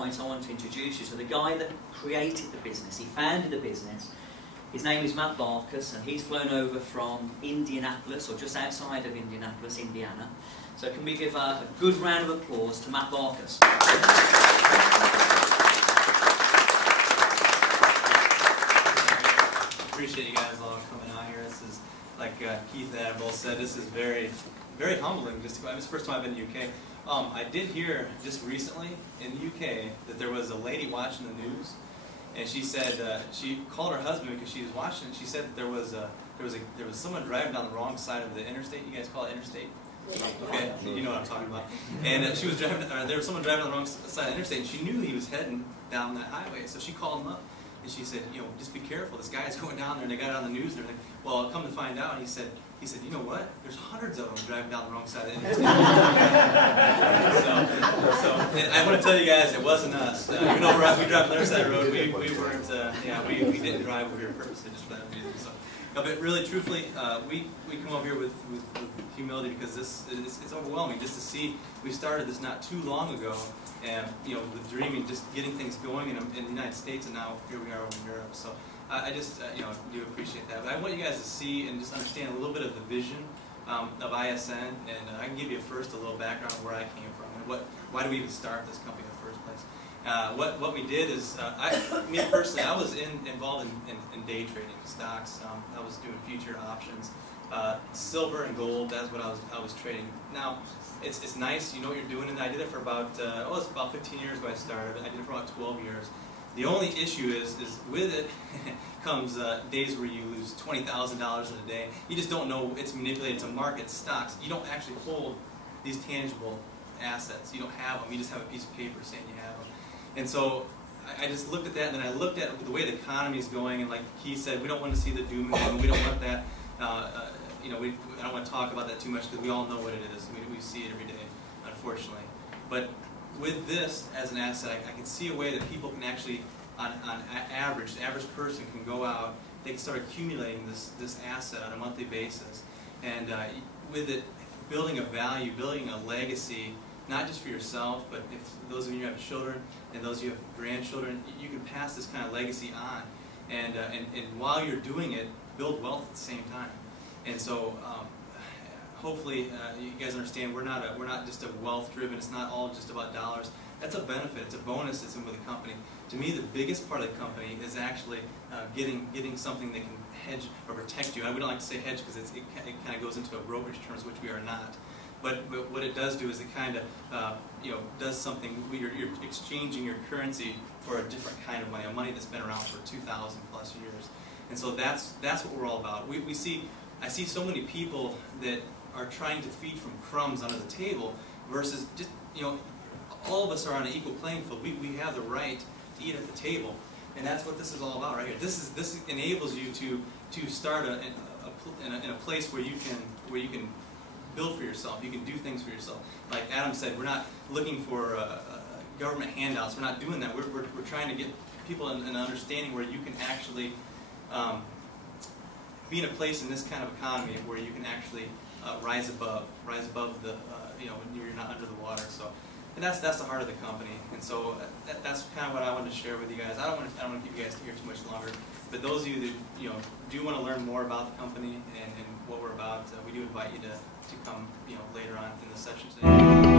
point, I want to introduce you to the guy that created the business. He founded the business. His name is Matt Barkus, and he's flown over from Indianapolis, or just outside of Indianapolis, Indiana. So can we give a good round of applause to Matt Barkus? Appreciate you guys all coming out here. This is, like Keith and Adam both said, this is very, very humbling. It's the first time I've been to the UK. I did hear just recently in the UK that there was a lady watching the news, and she said she called her husband because she was watching. And she said that there was someone driving down the wrong side of the interstate. You guys call it interstate? Okay, you know what I'm talking about. And she was driving. There was someone driving on the wrong side of the interstate, and she knew he was heading down that highway. So she called him up. And she said, you know, just be careful. This guy's going down there, and they got it on the news. And they're like, well, I'll come to find out. And he said, you know what? There's hundreds of them driving down the wrong side of the interstate. And I want to tell you guys, it wasn't us. Even though we drive on the other side of the road, we weren't. We didn't drive over here purposely, just for that reason. So, no, but really, truthfully, we come over here with humility because it's overwhelming just to see. We started this not too long ago. And with dreaming, just getting things going in the United States, and now here we are over in Europe. So I just do appreciate that. But I want you guys to see and just understand a little bit of the vision of ISN, and I can give you first a little background of where I came from and why do we even start this company in the first place. What we did is, me personally, I was involved in day trading stocks. I was doing future options, silver and gold. That's what I was trading. Now. It's nice, you know what you're doing, and I did it for about, it's about 15 years ago I started. I did it for about 12 years. The only issue is with it comes days where you lose $20,000 in a day. You just don't know it's manipulated to market stocks. You don't actually hold these tangible assets. You don't have them. You just have a piece of paper saying you have them. And so I just looked at that, and then I looked at the way the economy is going, and like Keith said, we don't want to see the doom and gloom. We don't want that. I don't want to talk about that too much because we all know what it is. We see it every day, unfortunately. But with this as an asset, I can see a way that people can actually, on average, the average person can go out, they can start accumulating this asset on a monthly basis. And with it, building a value, building a legacy, not just for yourself, but if those of you who have children and those of you who have grandchildren, you can pass this kind of legacy on. And while you're doing it, build wealth at the same time. And so, hopefully, you guys understand we're not just a wealth driven. It's not all just about dollars. That's a benefit. It's a bonus that's in with the company. To me, the biggest part of the company is actually getting something that can hedge or protect you. And we don't like to say hedge because it kind of goes into a brokerage terms, which we are not. But what it does do is it kind of does something. You're exchanging your currency for a different kind of money, a money that's been around for 2,000+ years. And so that's what we're all about. I see so many people that are trying to feed from crumbs under the table versus just, all of us are on an equal playing field. We have the right to eat at the table. And that's what this is all about right here. This enables you to start in a place where you can build for yourself. You can do things for yourself. Like Adam said, we're not looking for government handouts. We're not doing that. We're trying to get people an understanding where you can actually be in a place in this kind of economy where you can actually rise above the when you're not under the water. So, and that's the heart of the company. And so that's kind of what I wanted to share with you guys. I don't want to keep you guys here too much longer. But those of you that do want to learn more about the company and what we're about, we do invite you to come later on in the session today.